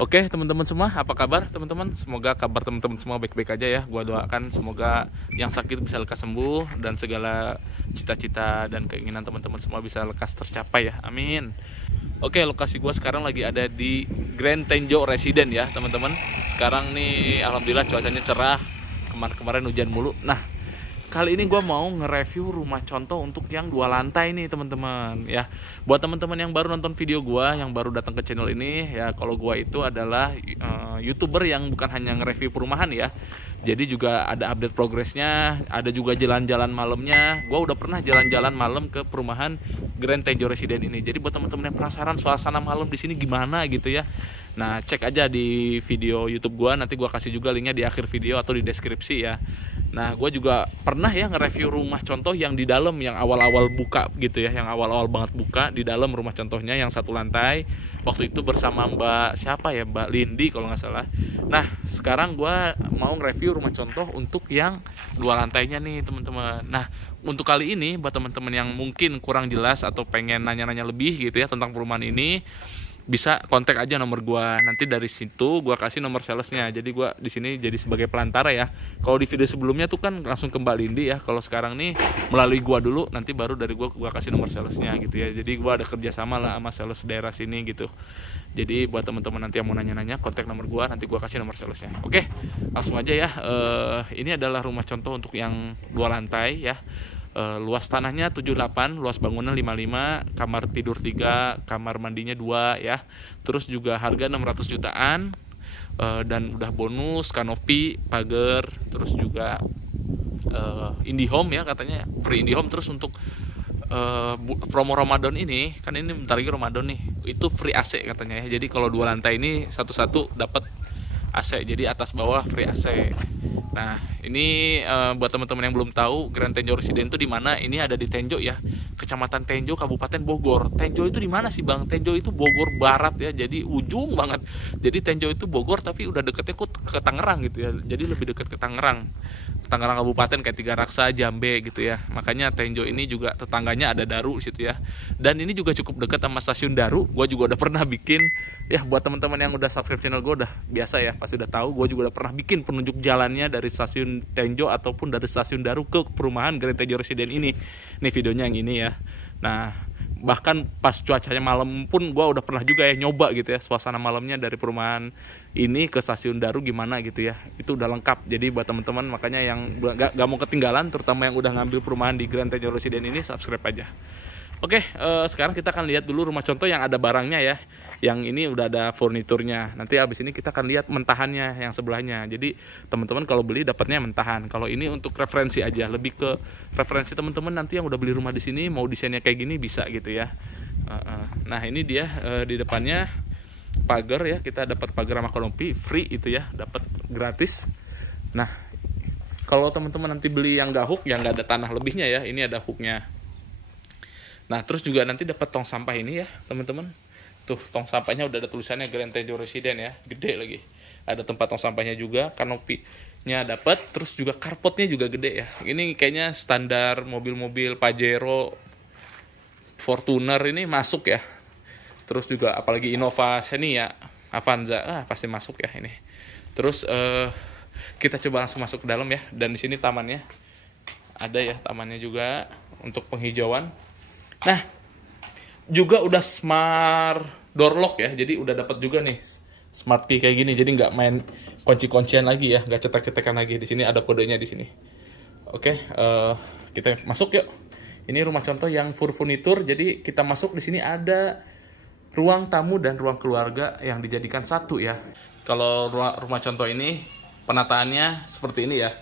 Oke teman-teman semua, apa kabar teman-teman? Semoga kabar teman-teman semua baik-baik aja ya. Gua doakan semoga yang sakit bisa lekas sembuh dan segala cita-cita dan keinginan teman-teman semua bisa lekas tercapai ya. Amin. Oke, lokasi gua sekarang lagi ada di Grand Tenjo Residen ya teman-teman. Sekarang nih alhamdulillah cuacanya cerah. Kemarin-kemarin hujan mulu. Nah, kali ini gue mau nge-review rumah contoh untuk yang 2 lantai nih teman-teman ya. Buat teman-teman yang baru nonton video gue, yang baru datang ke channel ini ya, kalau gue itu adalah YouTuber yang bukan hanya nge-review perumahan ya. Jadi juga ada update progresnya, ada juga jalan-jalan malamnya. Gue udah pernah jalan-jalan malam ke perumahan Grand Tenjo Residen ini. Jadi buat teman-teman yang penasaran suasana malam di sini gimana gitu ya. Nah, cek aja di video YouTube gue, nanti gue kasih juga linknya di akhir video atau di deskripsi ya. Nah, gue juga pernah ya nge-review rumah contoh yang di dalam, yang awal-awal buka gitu ya, yang awal-awal banget buka di dalam rumah contohnya yang 1 lantai. Waktu itu bersama Mbak siapa ya, Mbak Lindi kalau nggak salah. Nah, sekarang gue mau nge-review rumah contoh untuk yang 2 lantainya nih teman-teman. Nah, untuk kali ini buat teman-teman yang mungkin kurang jelas atau pengen nanya-nanya lebih gitu ya tentang perumahan ini, bisa kontak aja nomor gua. Nanti dari situ gua kasih nomor salesnya. Jadi gua di sini jadi sebagai pelantara ya. Kalau di video sebelumnya tuh kan langsung ke Mbak Lindi ya. Kalau sekarang nih melalui gua dulu, nanti baru dari gua kasih nomor salesnya gitu ya. Jadi gua ada kerjasama lah sama sales daerah sini gitu. Jadi buat teman-teman nanti yang mau nanya-nanya, kontak nomor gua, nanti gua kasih nomor salesnya. Oke, langsung aja ya. Ini adalah rumah contoh untuk yang 2 lantai ya. Luas tanahnya 78, luas bangunan 55, kamar tidur 3, kamar mandinya 2 ya. Terus juga harga 600 jutaan, dan udah bonus kanopi, pagar, terus juga IndiHome ya, katanya free IndiHome. Terus untuk promo Ramadan ini, kan ini bentar lagi Ramadan nih, itu free AC katanya ya. Jadi kalau 2 lantai ini satu-satu dapat AC, jadi atas bawah free AC. Nah, ini buat teman-teman yang belum tahu Grand Tenjo Residen itu di mana? Ini ada di Tenjo ya, Kecamatan Tenjo, Kabupaten Bogor. Tenjo itu di mana sih, Bang? Tenjo itu Bogor Barat ya, jadi ujung banget. Jadi Tenjo itu Bogor tapi udah deketnya ke Tangerang gitu ya. Jadi lebih dekat ke Tangerang. Tangerang Kabupaten kayak Tiga Raksa, Jambe gitu ya. Makanya Tenjo ini juga tetangganya ada Daru situ ya. Dan ini juga cukup dekat sama stasiun Daru. Gue juga udah pernah bikin ya, buat teman-teman yang udah subscribe channel gue udah biasa ya, pasti udah tahu. Gue juga udah pernah bikin penunjuk jalannya dari stasiun Tenjo ataupun dari stasiun Daru ke perumahan Grand Tenjo Residen ini. Nih videonya yang ini ya. Nah, bahkan pas cuacanya malam pun gue udah pernah juga ya nyoba gitu ya, suasana malamnya dari perumahan ini ke stasiun Daru gimana gitu ya. Itu udah lengkap. Jadi buat teman-teman makanya yang gak mau ketinggalan, terutama yang udah ngambil perumahan di Grand Tenjo Residen ini, subscribe aja. Oke, sekarang kita akan lihat dulu rumah contoh yang ada barangnya ya. Yang ini udah ada furniturnya. Nanti abis ini kita akan lihat mentahannya yang sebelahnya. Jadi teman-teman kalau beli dapatnya mentahan. Kalau ini untuk referensi aja, lebih ke referensi teman-teman nanti yang udah beli rumah di sini mau desainnya kayak gini bisa gitu ya. Nah ini dia di depannya pagar ya. Kita dapat pagar sama kanopi free itu ya, dapat gratis. Nah kalau teman-teman nanti beli yang gak hook, yang gak ada tanah lebihnya ya, ini ada hooknya. Nah terus juga nanti dapat tong sampah ini ya teman-teman. Tuh tong sampahnya udah ada tulisannya Grand Tenjo Residen ya, gede lagi. Ada tempat tong sampahnya juga, kanopinya dapat, terus juga karpotnya juga gede ya. Ini kayaknya standar mobil-mobil Pajero, Fortuner ini masuk ya. Terus juga apalagi Innova Xenia, Avanza, pasti masuk ya ini. Terus kita coba langsung masuk ke dalam ya. Dan di sini tamannya ada ya, tamannya juga untuk penghijauan. Nah, juga udah smart door lock ya, jadi udah dapat juga nih smart key kayak gini, jadi nggak main kunci-kuncian lagi ya, nggak cetek-cetekan lagi. Di sini ada kodenya di sini. Oke, kita masuk yuk. Ini rumah contoh yang full furnitur, jadi kita masuk. Di sini ada ruang tamu dan ruang keluarga yang dijadikan satu ya. Kalau rumah contoh ini penataannya seperti ini ya,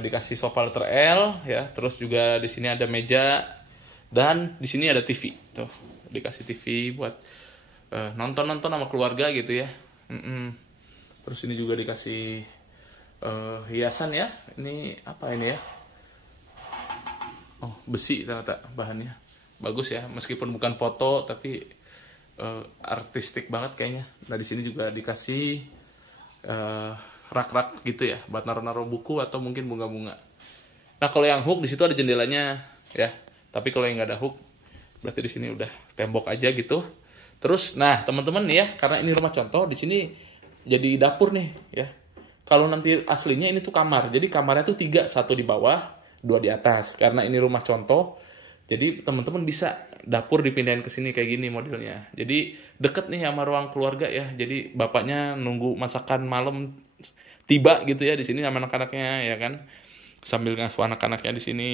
dikasih sofa letter L ya, terus juga di sini ada meja dan di sini ada TV tuh, dikasih TV buat nonton sama keluarga gitu ya. Terus ini juga dikasih hiasan ya. Ini apa ini ya? Oh, besi ternyata bahannya. Bagus ya, meskipun bukan foto tapi artistik banget kayaknya. Nah, di sini juga dikasih rak-rak gitu ya, buat naruh-naruh buku atau mungkin bunga-bunga. Nah, kalau yang hook di situ ada jendelanya ya. Tapi kalau yang nggak ada hook, berarti di sini udah tembok aja gitu. Terus, nah teman-teman ya, karena ini rumah contoh, di sini jadi dapur nih ya. Kalau nanti aslinya ini tuh kamar, jadi kamarnya tuh 3, 1 di bawah, 2 di atas. Karena ini rumah contoh, jadi teman-teman bisa dapur dipindahin ke sini kayak gini modelnya. Jadi deket nih sama ruang keluarga ya. Jadi bapaknya nunggu masakan malam tiba gitu ya di sini sama anak-anaknya ya kan. Sambil ngasuh anak-anaknya di sini.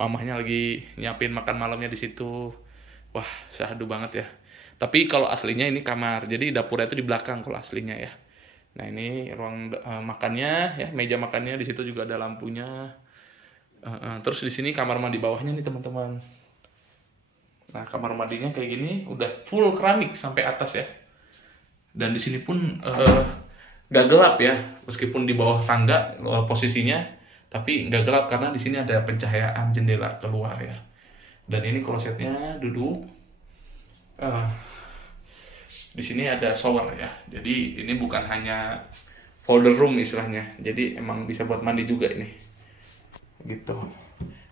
Mamahnya lagi nyiapin makan malamnya di situ. Wah, syahdu banget ya. Tapi kalau aslinya ini kamar. Jadi dapurnya itu di belakang kalau aslinya ya. Nah, ini ruang makannya ya, meja makannya di situ juga ada lampunya. Terus di sini kamar mandi bawahnya nih teman-teman. Nah, kamar mandinya kayak gini, udah full keramik sampai atas ya. Dan di sini pun gak gelap ya, meskipun di bawah tangga posisinya, tapi gak gelap karena di sini ada pencahayaan jendela keluar ya. Dan ini klosetnya duduk. Di sini ada shower ya. Jadi ini bukan hanya folder room istilahnya. Jadi emang bisa buat mandi juga ini. Gitu.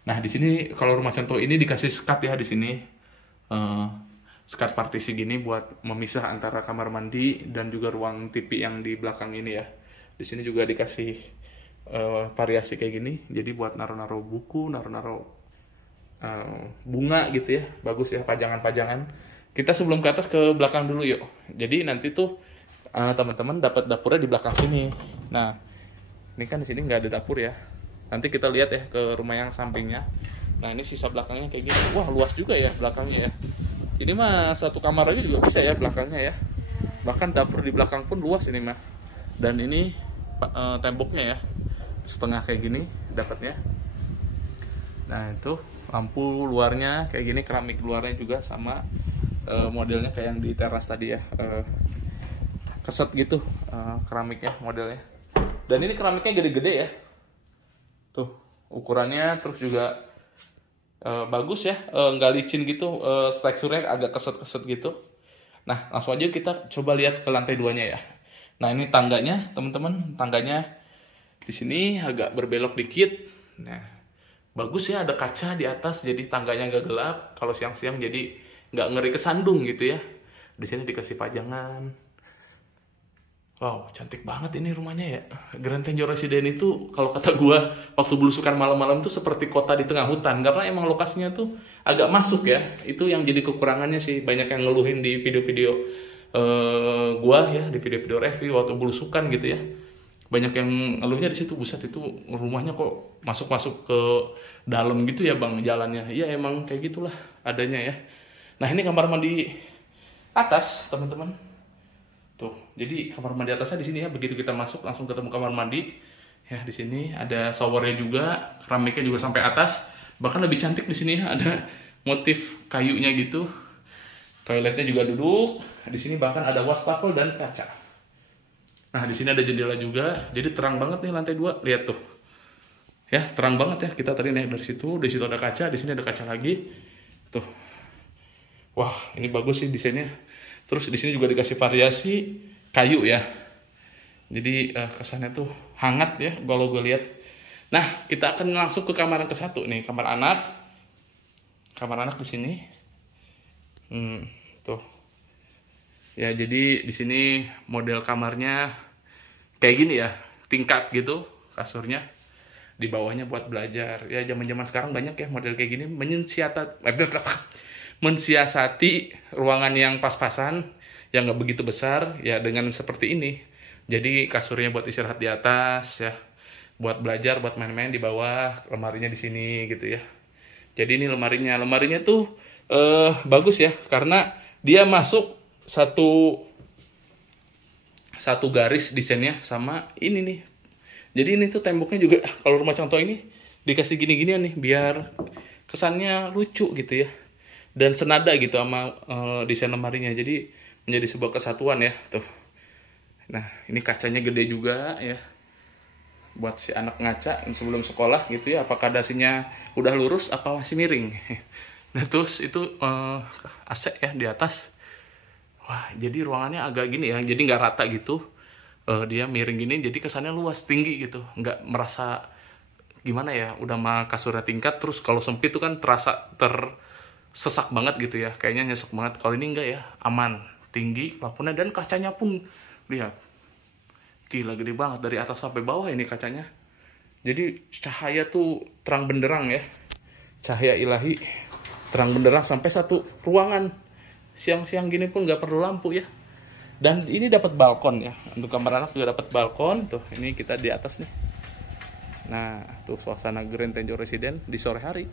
Nah, di sini kalau rumah contoh ini dikasih skat ya di sini. Skat partisi gini buat memisah antara kamar mandi dan juga ruang TV yang di belakang ini ya. Di sini juga dikasih variasi kayak gini. Jadi buat naruh-naruh buku, naruh-naruh bunga gitu ya. Bagus ya, pajangan-pajangan. Kita sebelum ke atas ke belakang dulu yuk. Jadi nanti tuh teman-teman dapat dapurnya di belakang sini. Nah, ini kan di sini nggak ada dapur ya. Nanti kita lihat ya ke rumah yang sampingnya. Nah, ini sisa belakangnya kayak gini. Wah, luas juga ya belakangnya ya. Ini mah satu kamar aja juga bisa ya belakangnya ya. Bahkan dapur di belakang pun luas ini mah. Dan ini temboknya ya. Setengah kayak gini dapatnya. Nah, itu lampu luarnya kayak gini, keramik luarnya juga sama modelnya kayak yang di teras tadi ya. Keset gitu keramiknya modelnya. Dan ini keramiknya gede-gede ya. Tuh ukurannya, terus juga bagus ya, nggak licin gitu, teksturnya agak keset-keset gitu. Nah, langsung aja kita coba lihat ke lantai 2-nya ya. Nah, ini tangganya teman-teman, tangganya di sini agak berbelok dikit. Nah, bagus ya, ada kaca di atas jadi tangganya nggak gelap. Kalau siang-siang jadi nggak ngeri kesandung gitu ya. Di sini dikasih pajangan. Wow, cantik banget ini rumahnya ya. Grand Tenjo Residen itu kalau kata gua waktu belusukan malam-malam tuh seperti kota di tengah hutan karena emang lokasinya tuh agak masuk ya. Itu yang jadi kekurangannya sih. Banyak yang ngeluhin di video-video gua ya, di video-video review waktu belusukan gitu ya. Banyak yang ngeluhnya di situ, buset itu rumahnya kok masuk-masuk ke dalam gitu ya Bang jalannya. Iya emang kayak gitulah adanya ya. Nah, ini kamar mandi atas, teman-teman. Tuh, jadi kamar mandi atasnya di sini ya. Begitu kita masuk langsung ketemu kamar mandi. Ya, di sini ada showernya juga, keramiknya juga sampai atas. Bahkan lebih cantik di sini ya, ada motif kayunya gitu. Toiletnya juga duduk. Di sini bahkan ada wastafel dan kaca. Nah, di sini ada jendela juga. Jadi terang banget nih lantai 2. Lihat tuh. Ya, terang banget ya. Kita tadi naik dari situ, di situ ada kaca, di sini ada kaca lagi. Tuh. Wah, ini bagus sih desainnya. Terus di sini juga dikasih variasi kayu ya. Jadi kesannya tuh hangat ya kalau gue lihat. Nah, kita akan langsung ke kamar yang ke-1 nih, kamar anak. Kamar anak di sini. Tuh. Ya, jadi di sini model kamarnya kayak gini ya, tingkat gitu kasurnya. Di bawahnya buat belajar. Ya, zaman-zaman sekarang banyak ya model kayak gini mensiasati ruangan yang pas-pasan, yang nggak begitu besar, ya dengan seperti ini. Jadi kasurnya buat istirahat di atas, ya, buat belajar, buat main-main di bawah, lemarinya di sini gitu ya. Jadi ini lemarinya tuh bagus ya, karena dia masuk satu garis desainnya sama ini nih. Jadi ini tuh temboknya juga, kalau rumah contoh ini dikasih gini-ginian nih, biar kesannya lucu gitu ya. Dan senada gitu sama desain lemarinya, jadi menjadi sebuah kesatuan ya tuh. Nah, ini kacanya gede juga ya, buat si anak ngaca sebelum sekolah gitu ya, apakah dasinya udah lurus apa masih miring. Nah, terus itu AC ya di atas. Wah, jadi ruangannya agak gini ya, jadi nggak rata gitu, dia miring gini, jadi kesannya luas tinggi gitu, nggak merasa gimana ya, udah mah kasurnya tingkat, terus kalau sempit tuh kan terasa sesak banget gitu ya, kayaknya nyesek banget. Kalau ini enggak ya, aman, tinggi plafonnya, dan kacanya pun lihat, gila gede banget dari atas sampai bawah ini kacanya. Jadi cahaya tuh terang benderang ya, cahaya ilahi terang benderang sampai satu ruangan. Siang-siang gini pun nggak perlu lampu ya. Dan ini dapat balkon ya, untuk kamar anak juga dapat balkon. Tuh ini kita di atas nih. Nah tuh suasana Grand Tenjo Residen di sore hari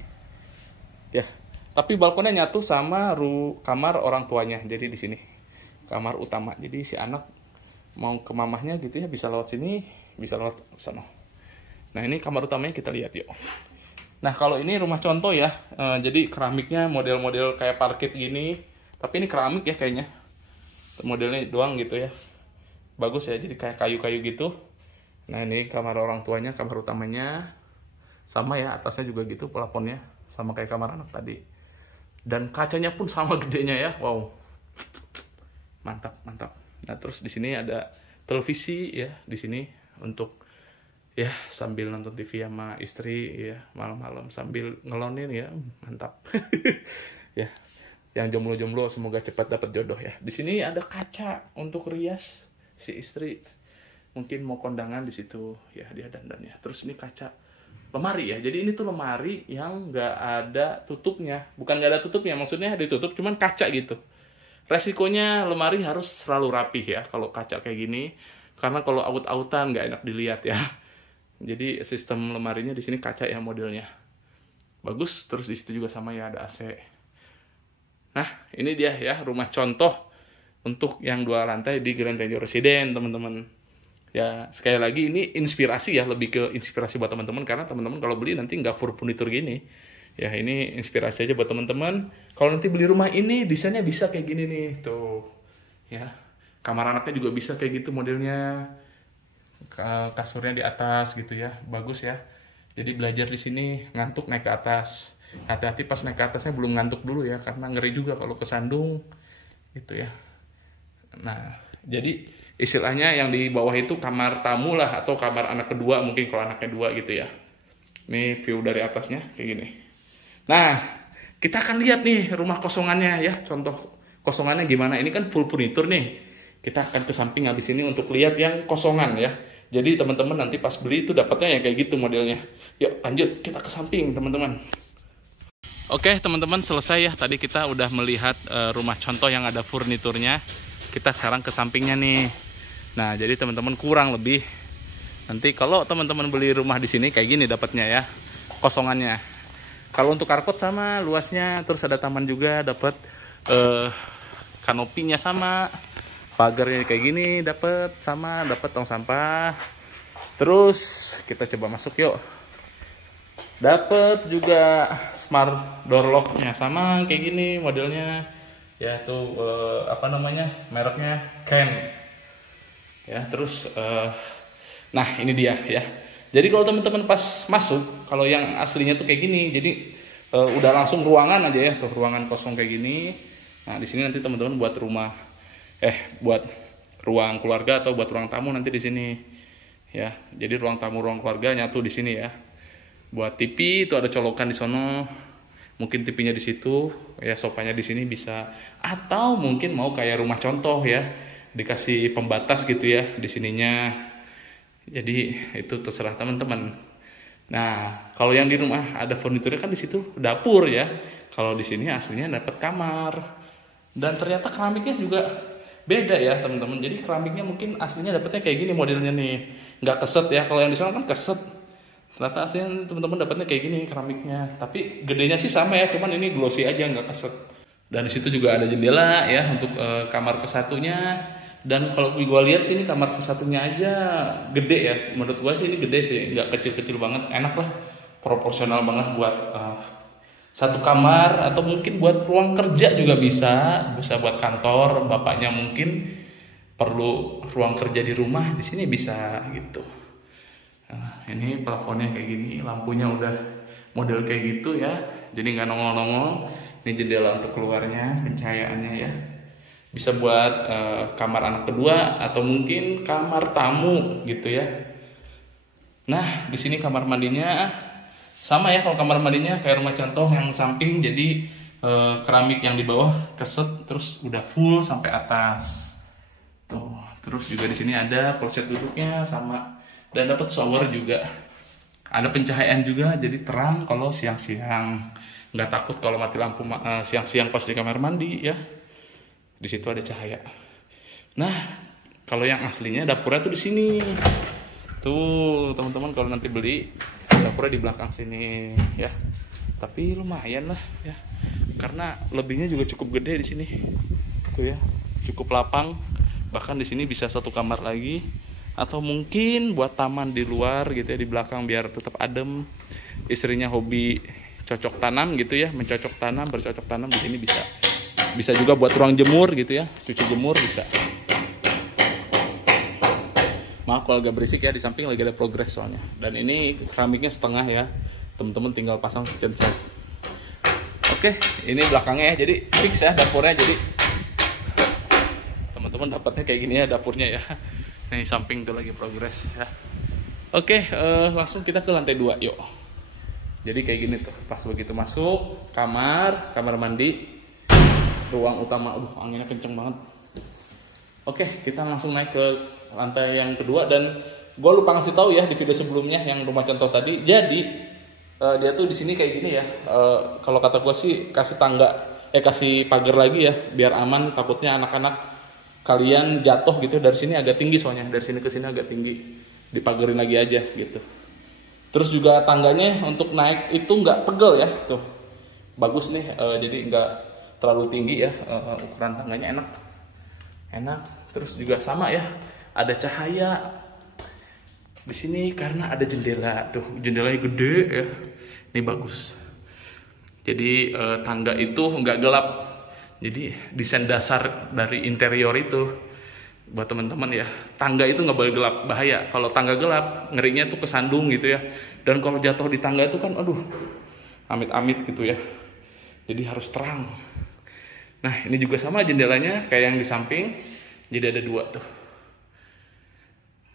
ya. Tapi balkonnya nyatu sama kamar orang tuanya. Jadi di sini kamar utama. Jadi si anak mau ke mamahnya gitu ya, bisa lewat sini, bisa lewat sana. Nah ini kamar utamanya, kita lihat yuk. Nah kalau ini rumah contoh ya, jadi keramiknya model-model kayak parkit gini. Tapi ini keramik ya kayaknya, modelnya doang gitu ya, bagus ya, jadi kayak kayu-kayu gitu. Nah ini kamar orang tuanya, kamar utamanya sama ya, atasnya juga gitu plafonnya, sama kayak kamar anak tadi. Dan kacanya pun sama gedenya ya, wow, mantap mantap. Nah terus di sini ada televisi ya, di sini untuk ya sambil nonton TV sama istri ya, malam-malam sambil ngelonin ya, mantap. Ya, yang jomblo-jomblo semoga cepat dapat jodoh ya. Di sini ada kaca untuk rias si istri, mungkin mau kondangan di situ ya, dia dandannya. Terus ini kaca lemari ya, jadi ini tuh lemari yang nggak ada tutupnya, bukan nggak ada tutupnya, maksudnya ditutup cuman kaca gitu. Resikonya lemari harus selalu rapih ya kalau kaca kayak gini, karena kalau aut-autan nggak enak dilihat ya. Jadi sistem lemarinya di sini kaca ya, modelnya bagus. Terus di situ juga sama ya, ada AC. Nah, ini dia ya, rumah contoh untuk yang 2 lantai di Grand Tenjo Residen, teman-teman. Ya, sekali lagi ini inspirasi ya, lebih ke inspirasi buat teman-teman, karena teman-teman kalau beli nanti nggak full furniture gini. Ya, ini inspirasi aja buat teman-teman. Kalau nanti beli rumah ini, desainnya bisa kayak gini nih, tuh. Ya, kamar anaknya juga bisa kayak gitu modelnya. Kasurnya di atas gitu ya, bagus ya. Jadi belajar di sini, ngantuk naik ke atas. Hati-hati pas naik ke atasnya belum ngantuk dulu ya, karena ngeri juga kalau kesandung gitu ya. Nah jadi istilahnya yang di bawah itu kamar tamu lah, atau kamar anak kedua mungkin kalau anaknya 2 gitu ya. Ini view dari atasnya kayak gini. Nah kita akan lihat nih rumah kosongannya ya, contoh kosongannya gimana. Ini kan full furniture nih, kita akan ke samping habis ini untuk lihat yang kosongan ya. Jadi teman-teman nanti pas beli itu dapatnya ya kayak gitu modelnya. Yuk lanjut, kita ke samping teman-teman. Oke teman-teman, selesai ya. Tadi kita udah melihat rumah contoh yang ada furniturnya. Kita sekarang ke sampingnya nih. Nah jadi teman-teman kurang lebih, nanti kalau teman-teman beli rumah di sini kayak gini dapatnya ya, kosongannya. Kalau untuk carport sama luasnya, terus ada taman juga, dapat kanopinya sama, pagarnya kayak gini dapat, sama dapat tong sampah. Terus kita coba masuk yuk. Dapat juga smart door lock-nya sama kayak gini modelnya. Ya tuh apa namanya? Mereknya Ken. Ya, terus nah ini dia ya. Jadi kalau teman-teman pas masuk, kalau yang aslinya tuh kayak gini. Jadi udah langsung ruangan aja ya, tuh ruangan kosong kayak gini. Nah, di sini nanti teman-teman buat buat ruang keluarga atau buat ruang tamu nanti di sini. Ya, jadi ruang tamu, ruang keluarga nyatu di sini ya. Buat TV itu ada colokan di sono, mungkin TV-nya di situ ya, sofanya di sini bisa, atau mungkin mau kayak rumah contoh ya, dikasih pembatas gitu ya di sininya. Jadi itu terserah teman-teman. Nah kalau yang di rumah ada furniturnya kan di situ dapur ya. Kalau di sini aslinya dapat kamar, dan ternyata keramiknya juga beda ya teman-teman. Jadi keramiknya mungkin aslinya dapatnya kayak gini modelnya nih, nggak keset ya. Kalau yang di sana kan keset. Ternyata aslinya teman-teman dapatnya kayak gini keramiknya, tapi gedenya sih sama ya, cuman ini glossy aja, nggak keset. Dan di situ juga ada jendela ya untuk kamar kesatunya. Dan kalau gue lihat sih ini kamar kesatunya aja gede ya, menurut gue sih ini gede sih, nggak kecil-kecil banget, enak lah, proporsional banget buat satu kamar, atau mungkin buat ruang kerja juga bisa buat kantor bapaknya mungkin perlu ruang kerja di rumah, di sini bisa gitu. Nah, ini plafonnya kayak gini, lampunya udah model kayak gitu ya, jadi nggak nongol-nongol. Ini jendela untuk keluarnya, pencahayaannya ya, bisa buat kamar anak kedua atau mungkin kamar tamu gitu ya. Nah di sini kamar mandinya sama ya, kalau kamar mandinya kayak rumah contoh yang samping, jadi keramik yang di bawah keset terus udah full sampai atas. Tuh, terus juga di sini ada kloset duduknya sama, dan dapat shower juga. Ada pencahayaan juga, jadi terang kalau siang-siang. Nggak takut kalau mati lampu siang-siang pas di kamar mandi ya. Di situ ada cahaya. Nah, kalau yang aslinya dapurnya tuh di sini. Tuh, teman-teman kalau nanti beli dapurnya di belakang sini ya. Tapi lumayan lah ya. Karena lebihnya juga cukup gede di sini. Tuh ya, cukup lapang. Bahkan di sini bisa satu kamar lagi, atau mungkin buat taman di luar gitu ya, di belakang biar tetap adem. Istrinya hobi cocok tanam gitu ya, bercocok tanam di sini bisa. Bisa juga buat ruang jemur gitu ya, cuci jemur bisa. Maaf kalau agak berisik ya, di samping lagi ada progres soalnya. Dan ini keramiknya setengah ya, teman-teman tinggal pasang kitchen set. Oke, ini belakangnya ya, jadi fix ya dapurnya, jadi teman-teman dapatnya kayak gini ya dapurnya ya. Nih samping tuh lagi progres ya. Oke, langsung kita ke lantai 2 yuk. Jadi kayak gini tuh, pas begitu masuk kamar mandi, ruang utama. Anginnya kenceng banget. Oke, kita langsung naik ke lantai yang kedua, dan gue lupa ngasih tahu ya di video sebelumnya yang rumah contoh tadi. Jadi dia tuh di sini kayak gini ya. Kalau kata gue sih kasih kasih pagar lagi ya, biar aman. Takutnya anak-anak kalian jatuh gitu. Dari sini agak tinggi soalnya, dari sini ke sini agak tinggi, dipagerin lagi aja gitu. Terus juga tangganya untuk naik itu nggak pegel ya, tuh bagus nih. Jadi nggak terlalu tinggi ya, ukuran tangganya enak. Terus juga sama ya, ada cahaya di sini karena ada jendela, tuh jendelanya gede ya, ini bagus. Jadi tangga itu nggak gelap. Jadi desain dasar dari interior itu buat teman-teman ya, tangga itu nggak boleh gelap, bahaya. Kalau tangga gelap ngerinya tuh kesandung gitu ya, dan kalau jatuh di tangga itu kan aduh amit-amit gitu ya, jadi harus terang. Nah ini juga sama jendelanya kayak yang di samping, jadi ada 2 tuh,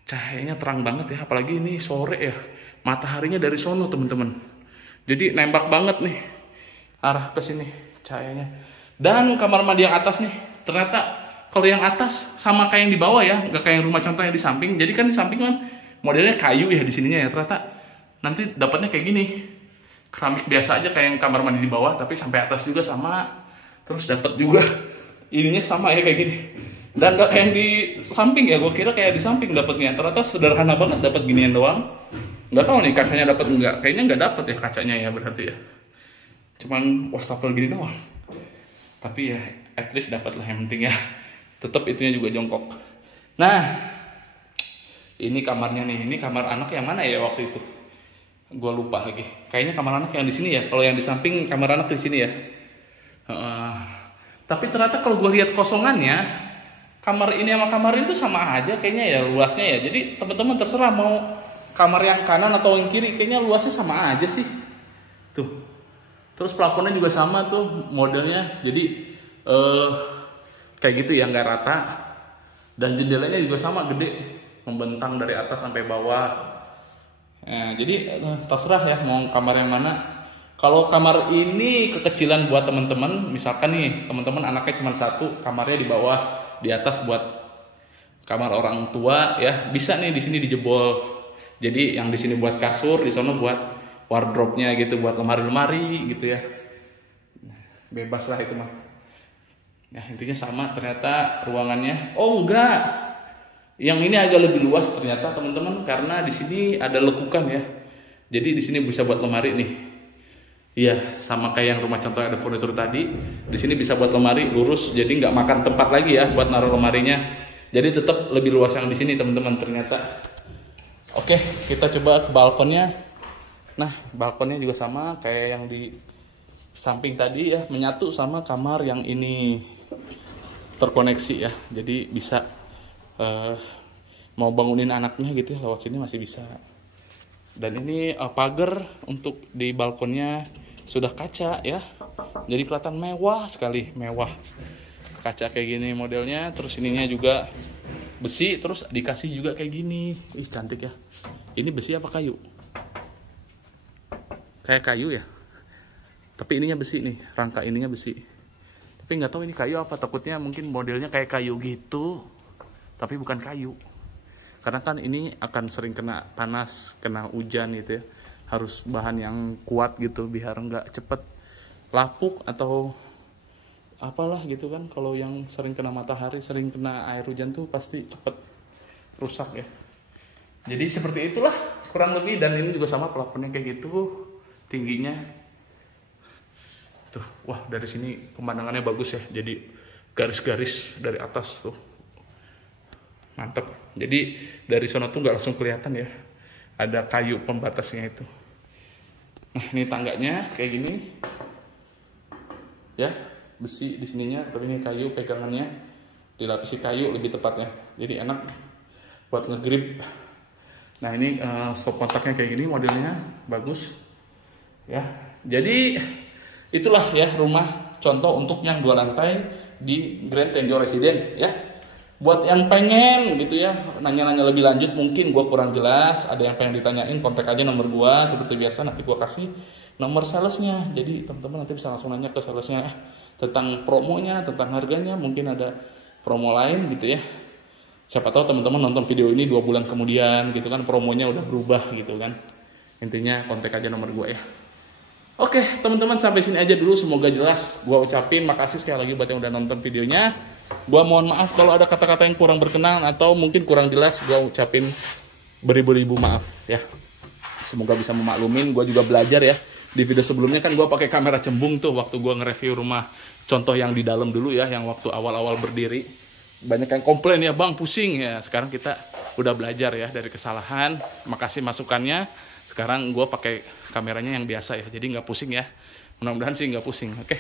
cahayanya terang banget ya, apalagi ini sore ya, mataharinya dari sono teman-teman, jadi nembak banget nih arah ke sini cahayanya. Dan kamar mandi yang atas nih, ternyata kalau yang atas sama kayak yang di bawah ya, nggak kayak yang rumah contohnya di samping. Jadi kan di samping kan modelnya kayu ya, di sininya ya. Ternyata nanti dapatnya kayak gini, keramik biasa aja kayak yang kamar mandi di bawah, tapi sampai atas juga sama. Terus dapat juga ininya sama ya kayak gini. Dan nggak kayak yang di samping ya, gue kira kayak di samping dapatnya. Ternyata sederhana banget, dapat ginian doang. Nggak tahu nih kacanya dapat nggak? Kayaknya nggak dapat ya kacanya ya, berarti ya. Cuman wastafel gini doang. Tapi ya at least dapat lah, yang penting ya. Tetap itunya juga jongkok. Nah, ini kamarnya nih. Ini kamar anak yang mana ya waktu itu? Gua lupa lagi. Kayaknya kamar anak yang di sini ya. Kalau yang di samping kamar anak di sini ya. Tapi ternyata kalau gue lihat kosongannya, kamar ini sama kamar itu sama aja kayaknya ya luasnya ya. Jadi teman-teman terserah mau kamar yang kanan atau yang kiri, kayaknya luasnya sama aja sih. Tuh. Terus plafonnya juga sama tuh modelnya, jadi kayak gitu ya, nggak rata. Dan jendelanya juga sama gede, membentang dari atas sampai bawah. Jadi terserah ya mau kamar yang mana. Kalau kamar ini kekecilan buat teman-teman, misalkan nih teman-teman anaknya cuma 1, kamarnya di bawah, di atas buat kamar orang tua ya, bisa nih di sini dijebol. Jadi yang di sini buat kasur, di sana buat wardrobe-nya gitu, buat lemari-lemari gitu ya. Bebas lah itu mah. Nah intinya sama ternyata ruangannya. Oh enggak, yang ini agak lebih luas ternyata teman-teman, karena di sini ada lekukan ya. Jadi di sini bisa buat lemari nih. Iya, sama kayak yang rumah contoh ada furnitur tadi. Di sini bisa buat lemari lurus, jadi nggak makan tempat lagi ya buat naruh lemarinya. Jadi tetap lebih luas yang di sini teman-teman ternyata. Oke, kita coba ke balkonnya. Nah, balkonnya juga sama kayak yang di samping tadi ya, menyatu sama kamar yang ini, terkoneksi ya. Jadi bisa mau bangunin anaknya gitu ya, lewat sini masih bisa. Dan ini pagar untuk di balkonnya sudah kaca ya. Jadi kelihatan mewah sekali, mewah. Kaca kayak gini modelnya, terus ininya juga besi, terus dikasih juga kayak gini. Ih, cantik ya. Ini besi apa kayu? Kayak kayu ya, Tapi ininya besi nih, rangka ininya besi. Tapi nggak tahu ini kayu apa, takutnya mungkin modelnya kayak kayu gitu, tapi bukan kayu. Karena kan ini akan sering kena panas, kena hujan gitu ya. Harus bahan yang kuat gitu biar nggak cepet lapuk atau apalah gitu kan. Kalau yang sering kena matahari, sering kena air hujan tuh pasti cepet rusak ya. Jadi seperti itulah kurang lebih, dan ini juga sama plafonnya kayak gitu tingginya. Tuh, wah dari sini pemandangannya bagus ya. Jadi garis-garis dari atas tuh mantap. Jadi dari sana tuh nggak langsung kelihatan ya, ada kayu pembatasnya itu. Nah ini tangganya kayak gini ya, besi di sininya, tapi ini kayu pegangannya dilapisi kayu lebih tepatnya. Jadi enak buat ngegrip. Nah ini stop kontaknya kayak gini, modelnya bagus ya. Jadi itulah ya rumah contoh untuk yang 2 lantai di Grand Tenjo Residen ya. Buat yang pengen gitu ya nanya-nanya lebih lanjut, mungkin gue kurang jelas, ada yang pengen ditanyain, kontak aja nomor gue seperti biasa, nanti gue kasih nomor salesnya. Jadi teman-teman nanti bisa langsung nanya ke salesnya tentang promonya, tentang harganya, mungkin ada promo lain gitu ya. Siapa tahu teman-teman nonton video ini 2 bulan kemudian gitu kan, promonya udah berubah gitu kan. Intinya kontak aja nomor gue ya. Oke teman-teman, sampai sini aja dulu, semoga jelas. Gua ucapin makasih sekali lagi buat yang udah nonton videonya. Gua mohon maaf kalau ada kata-kata yang kurang berkenan atau mungkin kurang jelas. Gua ucapin beribu-ribu maaf ya. Semoga bisa memaklumin. Gua juga belajar ya. Di video sebelumnya kan gua pakai kamera cembung tuh waktu gua nge-review rumah contoh yang di dalam dulu ya, yang waktu awal-awal berdiri. Banyak yang komplain ya, bang pusing ya. Sekarang kita udah belajar ya dari kesalahan. Makasih masukannya. Sekarang gue pakai kameranya yang biasa ya, jadi nggak pusing ya. Mudah-mudahan sih nggak pusing. Oke,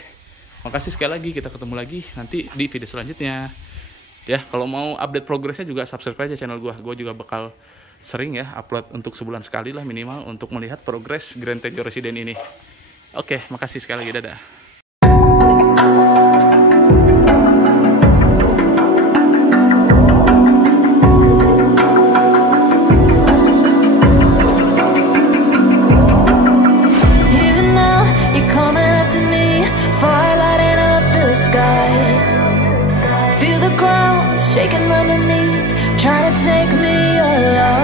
makasih sekali lagi. Kita ketemu lagi nanti di video selanjutnya. Ya, kalau mau update progresnya juga subscribe aja channel gue. Gue juga bakal sering ya upload untuk sebulan sekali lah minimal untuk melihat progres Grand Tenjo Residen ini. Oke, makasih sekali lagi. Dadah. Shaking underneath, trying to take me alive.